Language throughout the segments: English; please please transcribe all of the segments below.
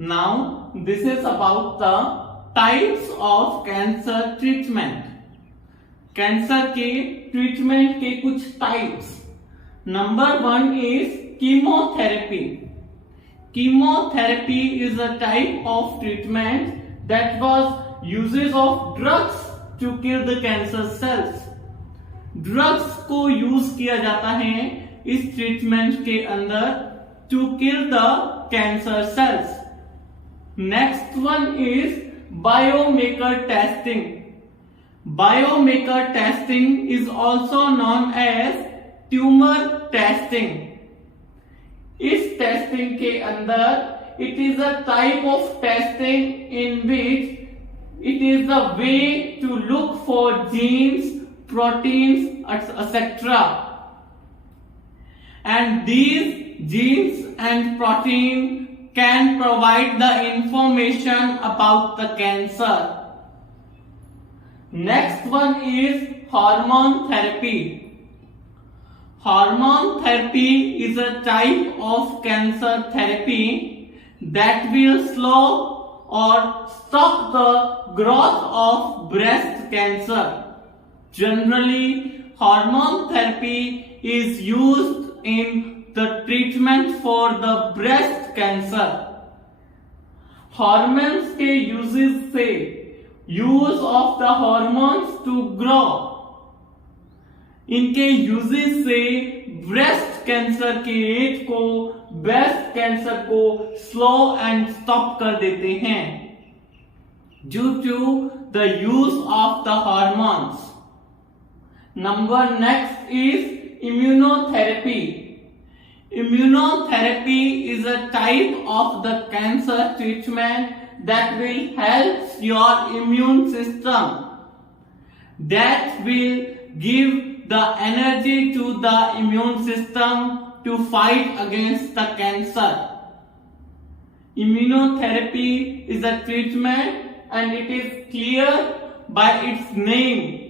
Now this is about the types of cancer treatment. Cancer के treatment के कुछ types. Number 1 is chemotherapy. Chemotherapy is a type of treatment that was uses of drugs to kill the cancer cells. Drugs को use किया जाता है इस treatment के अंदर to kill the cancer cells. Next one is biomarker testing. Biomarker testing is also known as tumour testing. इस testing के अंदर it is a type of testing in which it is a way to look for genes, proteins, etc. And these genes and protein can provide the information about the cancer. Next one is hormone therapy. Hormone therapy is a type of cancer therapy that will slow or stop the growth of breast cancer. Generally, hormone therapy is used in the treatment for the breast cancer. Hormones के uses से use of the hormones to grow. इनके uses से breast cancer को slow and stop कर देते हैं due to the use of the hormones. Number next is immunotherapy. Immunotherapy is a type of the cancer treatment that will help your immune system, that will give the energy to the immune system to fight against the cancer. Immunotherapy is a treatment and it is clear by its name.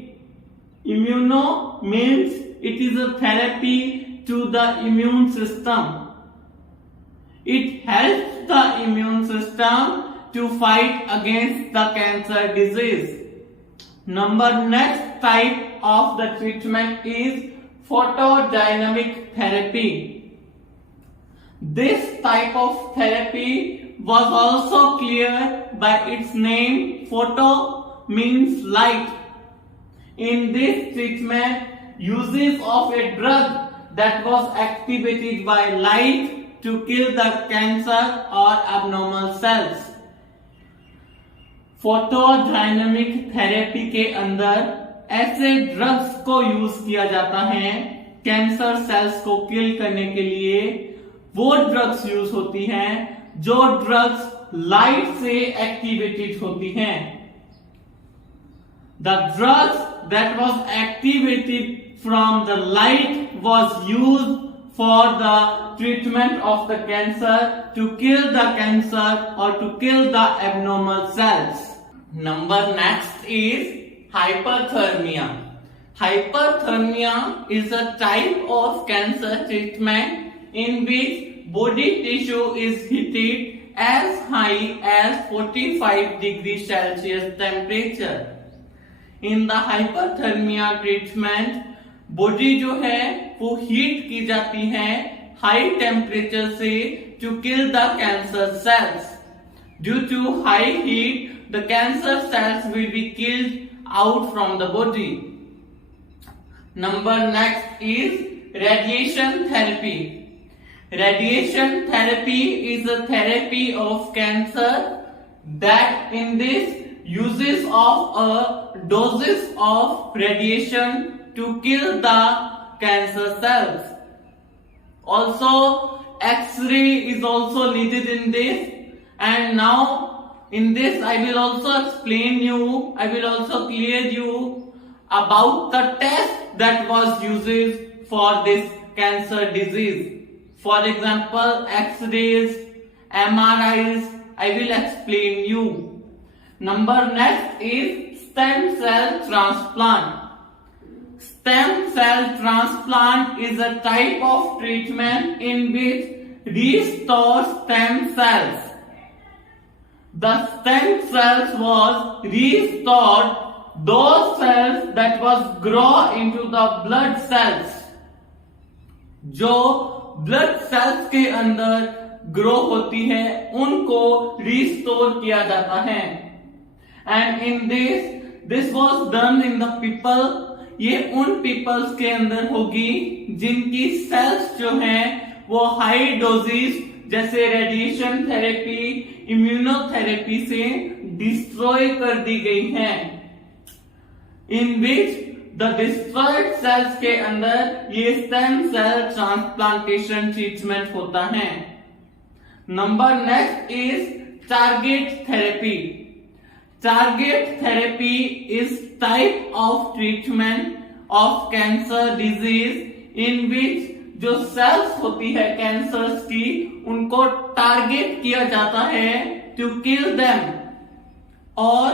Immuno means it is a therapy to the immune system. It helps the immune system to fight against the cancer disease. Next type of the treatment is photodynamic therapy. This type of therapy was also clear by its name. Photo means light. In this treatment, uses of a drug that was activated by light to kill the cancer or abnormal cells. Photodynamic therapy के अंदर ऐसे drugs को use किया जाता है cancer cells को किल करने के लिए. वो ड्रग्स यूज होती हैं जो ड्रग्स लाइट से एक्टिवेटेड होती हैं. The drugs that was activated from the light was used for the treatment of the cancer to kill the cancer or to kill the abnormal cells. Next is hyperthermia. Hyperthermia is a type of cancer treatment in which body tissue is heated as high as 45 degrees Celsius temperature. In the hyperthermia treatment body जो है वो heat की जाती है high temperature से to kill the cancer cells. Due to high heat the cancer cells will be killed out from the body. Next is radiation therapy. Radiation therapy is a therapy of cancer that in this uses of a doses of radiation to kill the cancer cells. Also, X-ray is also needed in this, and now in this I will also clear you about the test that was used for this cancer disease. For example, X-rays, MRIs, I will explain you. Next is stem cell transplant. Stem cell transplant is a type of treatment in which restore stem cells. the stem cells was restored, those cells that was grow into the blood cells, जो blood cells के अंदर grow होती है उनको restore किया जाता है। And in this was done in the people, ये उन पीपल्स के अंदर होगी जिनकी सेल्स जो हैं वो हाई डोजेस जैसे रेडिएशन थेरेपी, इम्यूनोथेरेपी से डिस्ट्रॉय कर दी गई हैं, in which the destroyed cells के अंदर ये स्टेम सेल ट्रांसप्लांटेशन ट्रीटमेंट होता है। Number next is target therapy. Target therapy is type of treatment of cancer disease in which जो सेल्स होती है कैंसर्स की उनको टारगेट किया जाता है टू किल देम, और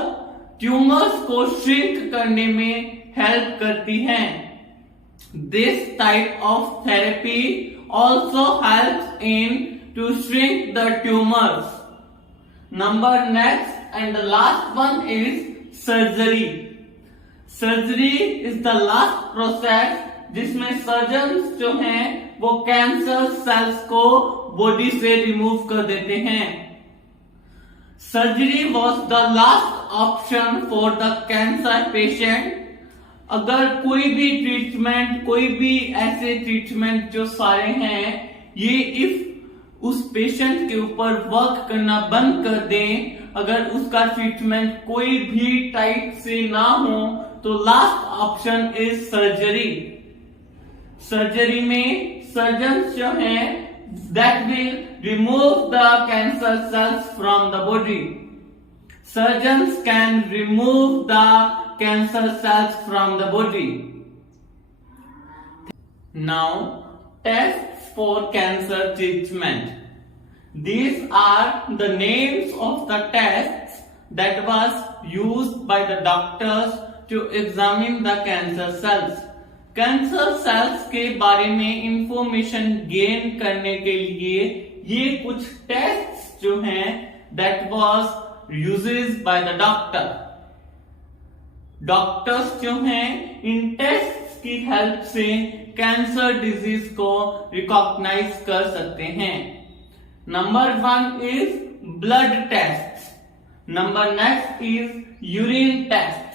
ट्यूमर्स को श्रिंक करने में हेल्प करती हैं। This type of therapy also helps in to shrink the tumours. Number next and the last one is surgery. Surgery is the last process जिसमें सर्जन्स जो हैं वो कैंसर सेल्स को बॉडी से रिमूव कर देते हैं। Surgery was the last option for the cancer patient. अगर कोई भी ट्रीटमेंट, कोई भी ऐसे ट्रीटमेंट जो सारे हैं ये इफ उस पेशेंट के ऊपर वर्क करना बंद कर दें, अगर उसका ट्रीटमेंट कोई भी टाइप से ना हो तो last option is surgery. Surgery में सर्जन्स जो हैं that will remove the cancer cells from the body. Surgeons can remove the cancer cells from the body. Now, tests for cancer treatment. These are the names of the tests that was used by the doctors to examine the cancer cells. Cancer cells के बारे में information gain करने के लिए ये कुछ tests जो हैं that was uses by the doctor. Doctors जो हैं इन टेस्ट्स की हेल्प से कैंसर डिजीज को रिकॉग्नाइज कर सकते हैं। Number 1 is blood test, number next is urine test,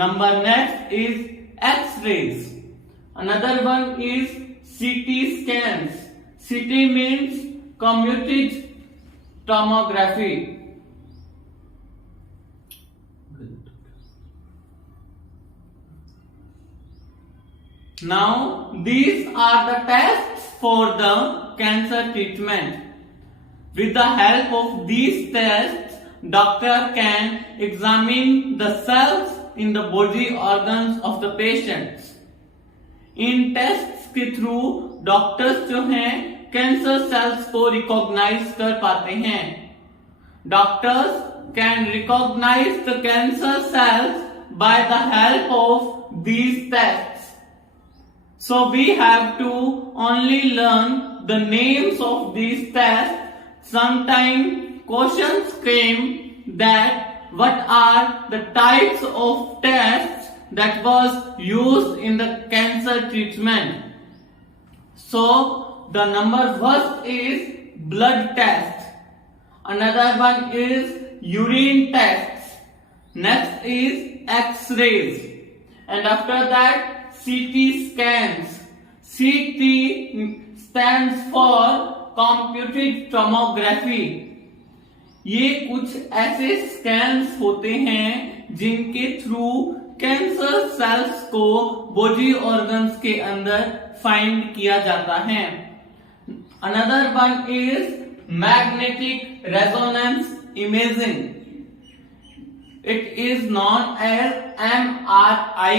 number next is X-rays. Another one is CT scans. CT means computed tomography. Now these are the tests for the cancer treatment. With the help of these tests, doctor can examine the cells in the body organs of the patients. इन tests के through doctors जो हैं cancer cells को recognise कर पाते हैं। Doctors can recognise the cancer cells by the help of these tests. So we have to only learn the names of these tests. Sometime questions came that what are the types of tests that was used in the cancer treatment. So the number first is blood test, another one is urine test, next is X-rays, and after that CT scans. CT stands for computed tomography. ये कुछ ऐसे scans होते हैं जिनके थ्रू cancer cells को body organs के अंदर फाइंड किया जाता है। Another one is magnetic resonance imaging, it is known as MRI.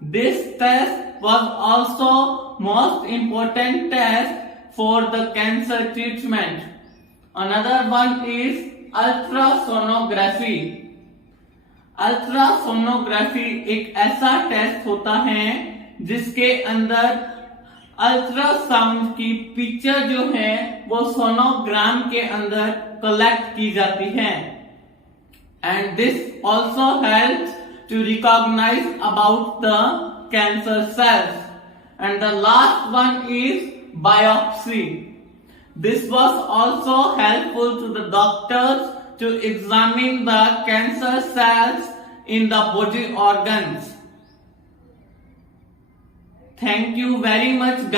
This test was also most important test for the cancer treatment. Another one is ultrasonography. Ultrasonography एक ऐसा test होता है जिसके अंदर अल्ट्रासाउंड की पिक्चर जो है वो सोनोग्राम के अंदर कलेक्ट की जाती है and this also helps to recognise about the cancer cells and the last one is biopsy. This was also helpful to the doctors to examine the cancer cells in the body organs. Thank you very much, guys.